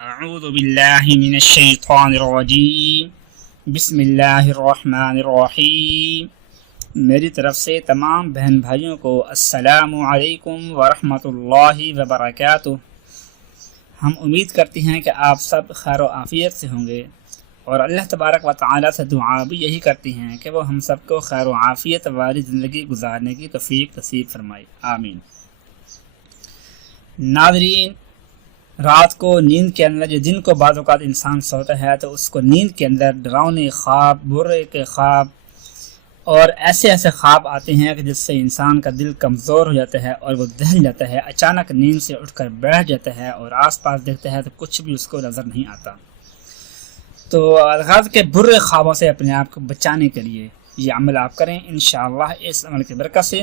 اعوذ باللہ من الشیطان الرجیم بسم اللہ الرحمن الرحیم۔ میری طرف سے تمام بہن بھائیوں کو السلام علیکم ورحمۃ اللہ وبرکاتہ۔ ہم امید کرتے ہیں کہ آپ سب خیر و عافیت سے ہوں گے، اور اللہ تبارک و تعالی سے دعا بھی یہی کرتے ہیں کہ وہ ہم سب کو خیر و عافیت والی زندگی گزارنے کی توفیق نصیب فرمائے، آمین۔ ناظرین، رات کو نیند کے اندر جو دن کو بعض اوقات انسان سوتا ہے تو اس کو نیند کے اندر ڈراؤنے خواب، برے کے خواب اور ایسے خواب آتے ہیں کہ جس سے انسان کا دل کمزور ہو جاتا ہے اور وہ دہل جاتا ہے، اچانک نیند سے اٹھ کر بیٹھ جاتا ہے اور آس پاس دیکھتا ہے تو کچھ بھی اس کو نظر نہیں آتا۔ تو الغرض کے برے خوابوں سے اپنے آپ کو بچانے کے لیے یہ عمل آپ کریں، انشاءاللہ اس عمل کی برکت سے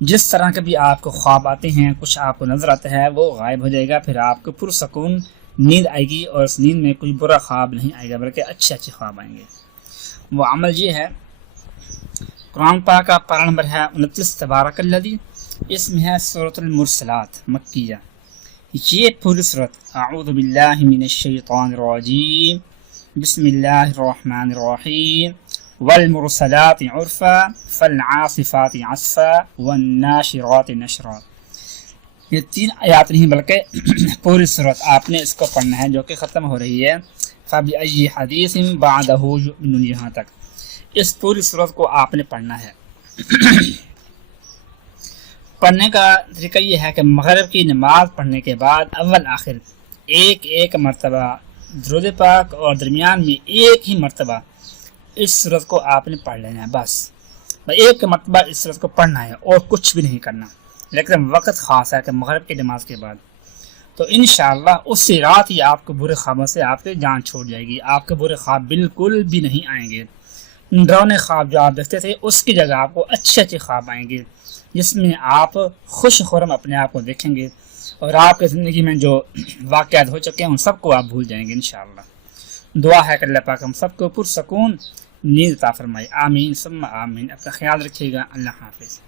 جس طرح کے بھی آپ کو خواب آتے ہیں، کچھ آپ کو نظر آتا ہے، وہ غائب ہو جائے گا، پھر آپ کو پرسکون نیند آئے گی اور اس نیند میں کوئی برا خواب نہیں آئے گا بلکہ اچھے خواب آئیں گے۔ وہ عمل یہ ہے، قرآن پاک کا پارہ نمبر ہے 29 تبارک الذی، اس میں ہے سورۃ المرسلات مکیہ۔ یہ پوری سورت اعوذ باللہ من الشیطان الرجیم بسم اللہ الرحمن الرحیم والمرسلات عرفا فالعاصفات عصفا والناشرات نشرا۔ یہ 3 آیات نہیں بلکہ پوری سورت آپ نے اس کو پڑھنا ہے جو کہ ختم ہو رہی ہے فَبِأَيِّ حَدِيثٍ بَعْدَهُ يُؤْمِنُونَ، یہاں تک اس پوری سورت کو آپ نے پڑھنا ہے۔ پڑھنے کا طریقہ یہ ہے کہ مغرب کی نماز پڑھنے کے بعد اول آخر ایک مرتبہ درود پاک اور درمیان میں ایک ہی مرتبہ اس سورت کو آپ نے پڑھ لینا ہے، بس ایک مرتبہ اس سورت کو پڑھنا ہے اور کچھ بھی نہیں کرنا، لیکن وقت خاص ہے کہ مغرب کی نماز کے بعد، تو انشاءاللہ اسی رات ہی آپ کو برے خوابوں سے آپ کی جان چھوٹ جائے گی، آپ کے برے خواب بالکل بھی نہیں آئیں گے۔ ڈراؤنے خواب جو آپ دیکھتے تھے اس کی جگہ آپ کو اچھے خواب آئیں گے جس میں آپ خوش خرم اپنے آپ کو دیکھیں گے، اور آپ کی زندگی میں جو واقعات ہو چکے ہیں ان سب کو آپ بھول جائیں گے انشاءاللہ۔ دعا ہے کہ اللہ پاک ہم سب کو پرسکون نیند عطا فرمائے، آمین ثم آمین۔ اپنا خیال رکھیے گا، اللہ حافظ۔